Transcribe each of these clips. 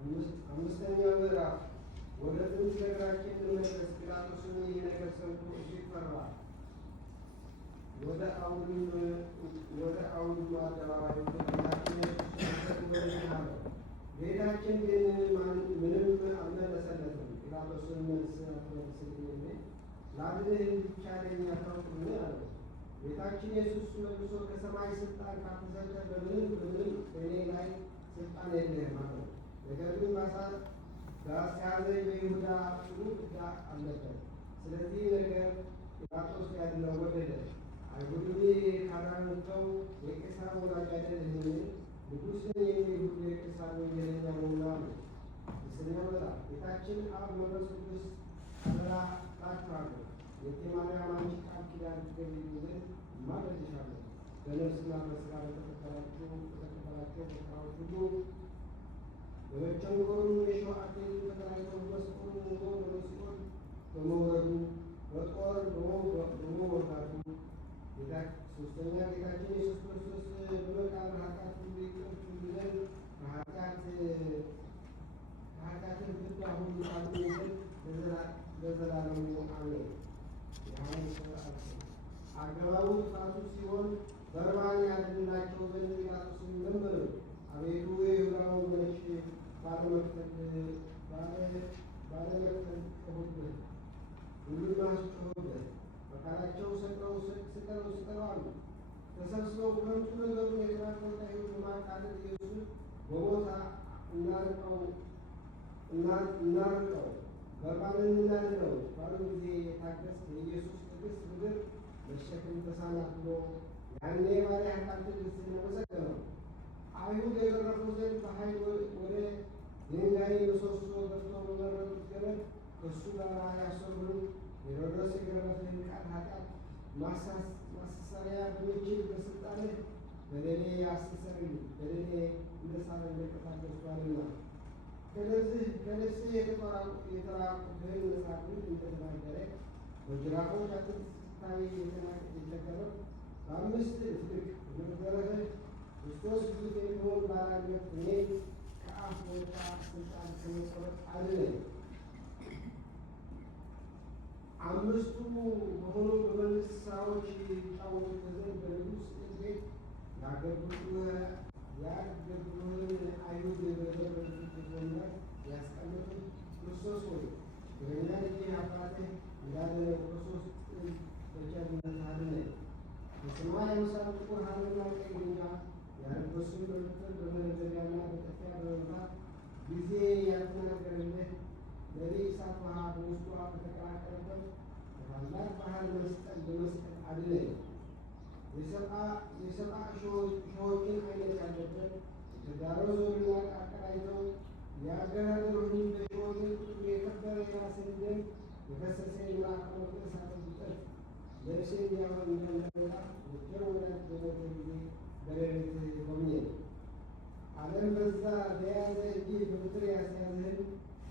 አምስተኛው ምዕራፍ ወደ ጥንት ነገራችን እንመለስ። ጲላጦስም ይህ ነገር ሰምቶ እጅግ ፈራ። ወደ አውዱም አደባባይ ጌታችን ኢየሱስ አለው። ጌታችን ግን ምንም አልመለሰለትም። ጲላጦስን መልስ አትመልስልኝም? ላድንህ እንዲቻለኝ አታውቅምን? አለው። ጌታችን ኢየሱስ መልሶ ከሰማይ ስልጣን ካልተሰጠ በምንም በእኔ ላይ ስልጣን የለህም አለው። ነገር ግን ባስያዘኝ በይሁዳ ጽኑ ዕዳ አለበት። ስለዚህ ነገር ጲላጦስ ሊያድነው ወደደ። አይሁድም ካዳኑተው የቄሳር ወዳጅ አይደለህምን? ንጉሥ ነኝ የሚል ሁሉ የቄሳር ወንጀለኛ ነውና አለው። አምስተኛው ምዕራፍ ጌታችን አብ መንፈስ ቅዱስ አደራ እላችኋለሁ፣ የማርያም አንቺ ቃል ኪዳን ትገቢልኝ ዘንድ እማልድሻለሁ። በነፍስና በሥጋ በተቀበላቸው መከራዎች ሁሉ በመቸንኮሩ የሾህ አክሊል ተቀዳጅተው መስቀሉን ይዞ ወደ ሲኦል በመውረዱ በጦር በመወጋቱ ሶስተኛ ጌታችን ኢየሱስ ክርስቶስ በመቃብር ኃጢአት ሁሉ ይቅር ይለን ከኃጢአትን ፍዳ ሁሉ ታድን ዘንድ ለዘላለሙ አሜን። አገባቡ ጥፋቱ ሲሆን በርባን ያድናቸው ዘንድ ጲላጦስን ለመነው። አቤቱ የይሁዳን ወገኖች ባለመክፈል ጮኹብህ፣ ሁሉን አስጮኹብህ። በቃላቸው ስቀለው አሉ። ተሰብስበው ከንቱ ነገሩን የተናገሩት አይሁድ በማቃለል ኢየሱስን በሞት እናርቀው፣ በርባንን እናድነው ባሉ ጊዜ የታገስ የኢየሱስ ትዕግስት ምድር መሸከም ተሳናት ብሎ ያኔ ባሪያህ ቃል ትዕግስትን አመሰገነው። አይሁድ የገረፉ ዘንድ በኃይል ወደ ድንጋይ ምሰሶ ገፍተው በመረጡት ገመድ ከእሱ ጋር ያሰሩን። ሄሮድስ የገረፈህን ቃል ኃጢአት ማስተስረያ በሚችል በሥልጣንህ በደሌ አስተሰርይ፣ በደሌ እንደ ሣር እንደቀሳቀስኳልና ከነፍስህ የተራቁትህን መጻሕፍት እንደተናገረ በጅራፎች አጥንት ስታይ የተቸገረው በአምስት እጥፍ የተገረፈህ ክርስቶስ ብዙ የሚሆን ባላገት እኔ ከአፍ ወጣ ስልጣን ከመቆረጥ አድነኝ። አምስቱ በሆኑ በመንግሥት ሥራዎች ይጫወቱ ዘንድ በንጉሥ ቤት ያገቡህን አይሁድ በደረሱት ወንበር ያስቀመጡት ክርስቶስ ሆይ ችግረኛ ልጅ አባትህ እንዳደረገ በሦስት እጅ በቸርነት አድነኝ። በሰማይ አምሳል ጥቁር ሐርና ቀይ ድንጋይ ያለበሱ በበትር በመረገጫና በጥፊያ በመምታት ጊዜ ያልተናገረልህ ነቢይ እሳት ውሃ በውስጧ በተቀላቀለበት በታላቅ ባህር በመስቀል አድነኝ። የሰብአ እሾሆችን አይነት ያለበት የተጋረው ዘውድና አቀዳጅተው ያገራገሩህን በእሾህ ቁጥር የከበረ የራስህን ደም የፈሰሰ የመልአከ መቅደስ አጠብቀህ ልብሴ እንዲያምር እንደሚያመጣ ወጀር ወዳጅ በሞተ ጊዜ በሌሊት ጎብኘኝ። ዓለም በዛ በያዘ እጅህ በበትር ያስያዝህን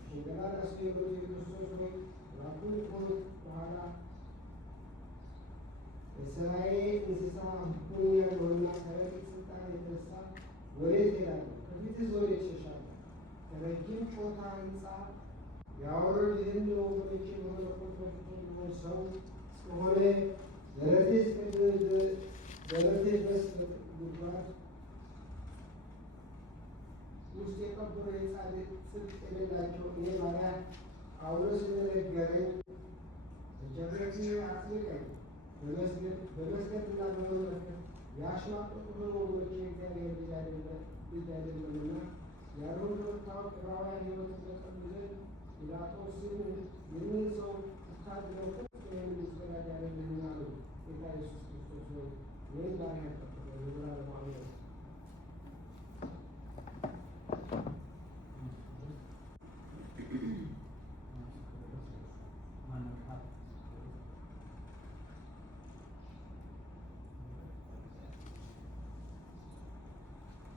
ሽንገላ አስገበሩ የክርስቶስ ሆይ ራኩን ከሆኑት በኋላ የሰማይ እንስሳ ሁኛለሁና ከረቂቅ ስልጣን የተነሳ ወዴት እሄዳለሁ? ከፊትስ ወዴት እሸሻለሁ? ከረጅም ጮታ ሕንፃ ያወረድህን ወገኖቼ በመለኮት በፊት የሚሆን ሰው እስከሆነ ደረቴስ ድረስ ጉድጓድ ውስጥ የቀበረ የጻድቅ ጽድቅ የሌላቸው እኔ ባሪያ ጳውሎስ እንደነገረኝ በጀግነት አጽድቀኝ። በመስገድና በመመልከት ያሽማቀቁትን ወገኖቼ እግዚአብሔር ልጅ